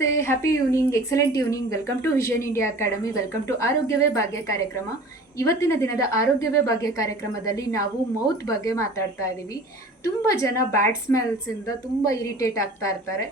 ನಮಸ್ತೆ, happy evening, excellent evening. Welcome to Vision India Academy. Welcome to ಆರೋಗ್ಯವೇ ಭಾಗ್ಯ ಕಾರ್ಯಕ್ರಮ. ಇವತ್ತಿನ ದಿನದ ಆರೋಗ್ಯವೇ ಭಾಗ್ಯ ಕಾರ್ಯಕ್ರಮದಲ್ಲಿ ನಾವು ಮೌತ್ ಬಗ್ಗೆ ಮಾತಾಡ್ತಾ ಇದ್ದೀವಿ. ತುಂಬ ಜನ ಬ್ಯಾಡ್ ಸ್ಮೆಲ್ಸಿಂದ ತುಂಬ ಇರಿಟೇಟ್ ಆಗ್ತಾ ಇರ್ತಾರೆ.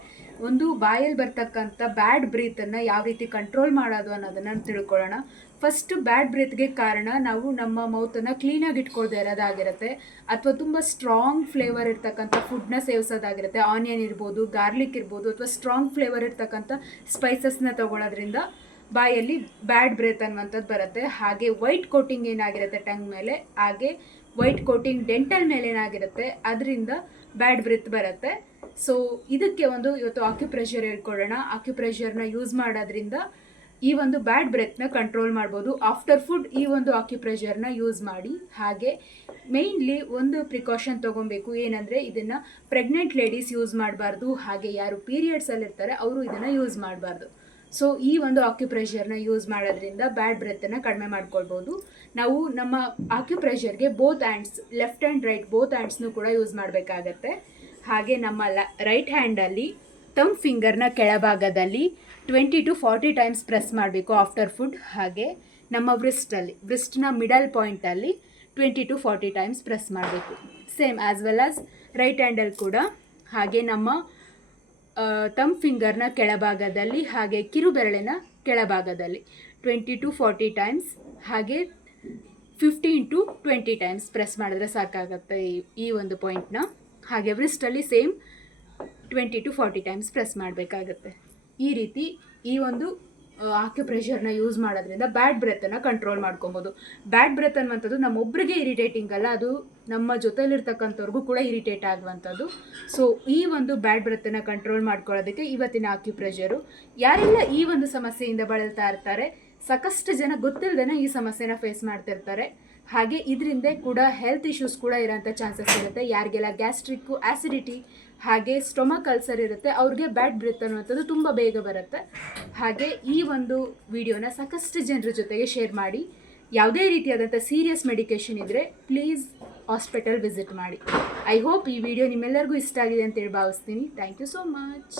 ಒಂದು ಬಾಯಲ್ಲಿ ಬರ್ತಕ್ಕಂಥ ಬ್ಯಾಡ್ ಬ್ರೀತನ್ನು ಯಾವ ರೀತಿ ಕಂಟ್ರೋಲ್ ಮಾಡೋದು ಅನ್ನೋದನ್ನು ತಿಳ್ಕೊಳ್ಳೋಣ. ಫಸ್ಟ್ ಬ್ಯಾಡ್ ಬ್ರೀತ್ಗೆ ಕಾರಣ ನಾವು ನಮ್ಮ ಮೌತನ್ನು ಕ್ಲೀನಾಗಿ ಇಟ್ಕೊಳ್ದೇ ಇರೋದಾಗಿರುತ್ತೆ, ಅಥವಾ ತುಂಬ ಸ್ಟ್ರಾಂಗ್ ಫ್ಲೇವರ್ ಇರ್ತಕ್ಕಂಥ ಫುಡ್ನ ಸೇವಿಸೋದಾಗಿರುತ್ತೆ. ಆನಿಯನ್ ಇರ್ಬೋದು, ಗಾರ್ಲಿಕ್ ಇರ್ಬೋದು, ಅಥವಾ ಸ್ಟ್ರಾಂಗ್ ಫ್ಲೇವರ್ ಇರ್ತಕ್ಕಂಥ ಸ್ಪೈಸಸ್ನ ತಗೊಳ್ಳೋದ್ರಿಂದ ಬಾಯಲ್ಲಿ ಬ್ಯಾಡ್ ಬ್ರೇತ್ ಅನ್ನುವಂಥದ್ದು ಬರುತ್ತೆ. ಹಾಗೆ ವೈಟ್ ಕೋಟಿಂಗ್ ಏನಾಗಿರುತ್ತೆ ಟಂಗ್ ಮೇಲೆ, ಹಾಗೆ ವೈಟ್ ಕೋಟಿಂಗ್ ಡೆಂಟಲ್ ಮೇಲೆ ಏನಾಗಿರುತ್ತೆ ಅದರಿಂದ ಬ್ಯಾಡ್ ಬ್ರೀತ್ ಬರುತ್ತೆ. ಸೊ ಇದಕ್ಕೆ ಇವತ್ತು ಆಕ್ಯುಪ್ರೆಷರ್ ಹೇಳ್ಕೊಳ್ಳೋಣ. ಆಕ್ಯುಪ್ರೆಷರ್ನ ಯೂಸ್ ಮಾಡೋದ್ರಿಂದ ಈ ಒಂದು ಬ್ಯಾಡ್ ಬ್ರೆತ್ನ ಕಂಟ್ರೋಲ್ ಮಾಡ್ಬೋದು. ಆಫ್ಟರ್ ಫುಡ್ ಈ ಒಂದು ಆಕ್ಯುಪ್ರೆಷರ್ನ ಯೂಸ್ ಮಾಡಿ. ಹಾಗೆ ಮೇಯ್ನ್ಲಿ ಒಂದು ಪ್ರಿಕಾಷನ್ ತೊಗೊಬೇಕು, ಏನಂದರೆ ಇದನ್ನು ಪ್ರೆಗ್ನೆಂಟ್ ಲೇಡೀಸ್ ಯೂಸ್ ಮಾಡಬಾರ್ದು, ಹಾಗೆ ಯಾರು ಪೀರಿಯಡ್ಸಲ್ಲಿರ್ತಾರೆ ಅವರು ಇದನ್ನು ಯೂಸ್ ಮಾಡಬಾರ್ದು. ಸೊ ಈ ಒಂದು ಆಕ್ಯುಪ್ರೆಷರ್ನ ಯೂಸ್ ಮಾಡೋದ್ರಿಂದ ಬ್ಯಾಡ್ ಬ್ರೆತ್ತನ್ನು ಕಡಿಮೆ ಮಾಡ್ಕೊಳ್ಬೋದು. ನಾವು ನಮ್ಮ ಆಕ್ಯುಪ್ರೆಷರ್ಗೆ both hands, left and right both ಹ್ಯಾಂಡ್ಸ್ನೂ ಕೂಡ ಯೂಸ್ ಮಾಡಬೇಕಾಗತ್ತೆ. ಹಾಗೆ ನಮ್ಮ ರೈಟ್ ಹ್ಯಾಂಡಲ್ಲಿ ಥಂಬ್ ಫಿಂಗರ್ನ ಕೆಳಭಾಗದಲ್ಲಿ 20 to 40 ಟೈಮ್ಸ್ ಪ್ರೆಸ್ ಮಾಡಬೇಕು ಆಫ್ಟರ್ ಫುಡ್. ಹಾಗೆ ನಮ್ಮ ವ್ರಿಸ್ಟ್ನ ಮಿಡಲ್ ಪಾಯಿಂಟಲ್ಲಿ 20 to 40 ಟೈಮ್ಸ್ ಪ್ರೆಸ್ ಮಾಡಬೇಕು. Same as well as right ಹ್ಯಾಂಡಲ್ಲಿ ಕೂಡ ಹಾಗೆ ನಮ್ಮ ಥಂಬ್ ಫಿಂಗರ್ನ ಕೆಳಭಾಗದಲ್ಲಿ ಹಾಗೆ ಕಿರುಬೆರಳಿನ ಕೆಳಭಾಗದಲ್ಲಿ 20 to 40 ಟೈಮ್ಸ್, ಹಾಗೆ 15 to 20 ಟೈಮ್ಸ್ ಪ್ರೆಸ್ ಮಾಡಿದ್ರೆ ಸಾಕಾಗುತ್ತೆ ಈ ಒಂದು ಪಾಯಿಂಟ್ನ. ಹಾಗೆ ವ್ರಿಸ್ಟಲ್ಲಿ ಸೇಮ್ 20 to 40 ಟೈಮ್ಸ್ ಪ್ರೆಸ್ ಮಾಡಬೇಕಾಗತ್ತೆ. ಈ ರೀತಿ ಈ ಒಂದು ಆಕ್ಯುಪ್ರೆಷರ್ನ ಯೂಸ್ ಮಾಡೋದ್ರಿಂದ ಬ್ಯಾಡ್ ಬ್ರೆತ್ತನ್ನು ಕಂಟ್ರೋಲ್ ಮಾಡ್ಕೊಬೋದು. ಬ್ಯಾಡ್ ಬ್ರೆತ್ ಅನ್ನುವಂಥದ್ದು ನಮ್ಮೊಬ್ಬರಿಗೆ ಇರಿಟೇಟಿಂಗ್ ಅಲ್ಲ, ಅದು ನಮ್ಮ ಜೊತೆಲಿರ್ತಕ್ಕಂಥವ್ರಿಗೂ ಕೂಡ ಇರಿಟೇಟ್ ಆಗುವಂಥದ್ದು. ಸೊ ಈ ಒಂದು ಬ್ಯಾಡ್ ಬ್ರೆತ್ತನ್ನು ಕಂಟ್ರೋಲ್ ಮಾಡ್ಕೊಳ್ಳೋದಕ್ಕೆ ಇವತ್ತಿನ ಆಕ್ಯುಪ್ರೆಷರು. ಯಾರೆಲ್ಲ ಈ ಒಂದು ಸಮಸ್ಯೆಯಿಂದ ಬಳಲ್ತಾ ಇರ್ತಾರೆ, ಸಾಕಷ್ಟು ಜನ ಗೊತ್ತಿಲ್ಲದೇ ಈ ಸಮಸ್ಯೆನ ಫೇಸ್ ಮಾಡ್ತಿರ್ತಾರೆ. ಹಾಗೆ ಇದರಿಂದ ಕೂಡ ಹೆಲ್ತ್ ಇಶ್ಯೂಸ್ ಕೂಡ ಇರೋಂಥ ಚಾನ್ಸಸ್ ಇರುತ್ತೆ. ಯಾರಿಗೆಲ್ಲ ಗ್ಯಾಸ್ಟ್ರಿಕ್ಕು, ಆ್ಯಸಿಡಿಟಿ, ಹಾಗೆ ಸ್ಟೊಮಕ್ ಅಲ್ಸರ್ ಇರುತ್ತೆ, ಅವ್ರಿಗೆ ಬ್ಯಾಡ್ ಬ್ರೆತ್ ಅನ್ನುವಂಥದ್ದು ತುಂಬ ಬೇಗ ಬರುತ್ತೆ. ಹಾಗೆ ಈ ಒಂದು ವಿಡಿಯೋನ ಸಾಕಷ್ಟು ಜನರ ಜೊತೆಗೆ ಶೇರ್ ಮಾಡಿ. ಯಾವುದೇ ರೀತಿಯಾದಂಥ ಸೀರಿಯಸ್ ಮೆಡಿಕೇಷನ್ ಇದ್ದರೆ ಪ್ಲೀಸ್ ಹಾಸ್ಪಿಟಲ್ ವಿಸಿಟ್ ಮಾಡಿ. ಐ ಹೋಪ್ ಈ ವಿಡಿಯೋ ನಿಮ್ಮೆಲ್ಲರಿಗೂ ಇಷ್ಟ ಆಗಿದೆ ಅಂತೇಳಿ ಭಾವಿಸ್ತೀನಿ. Thank you so much.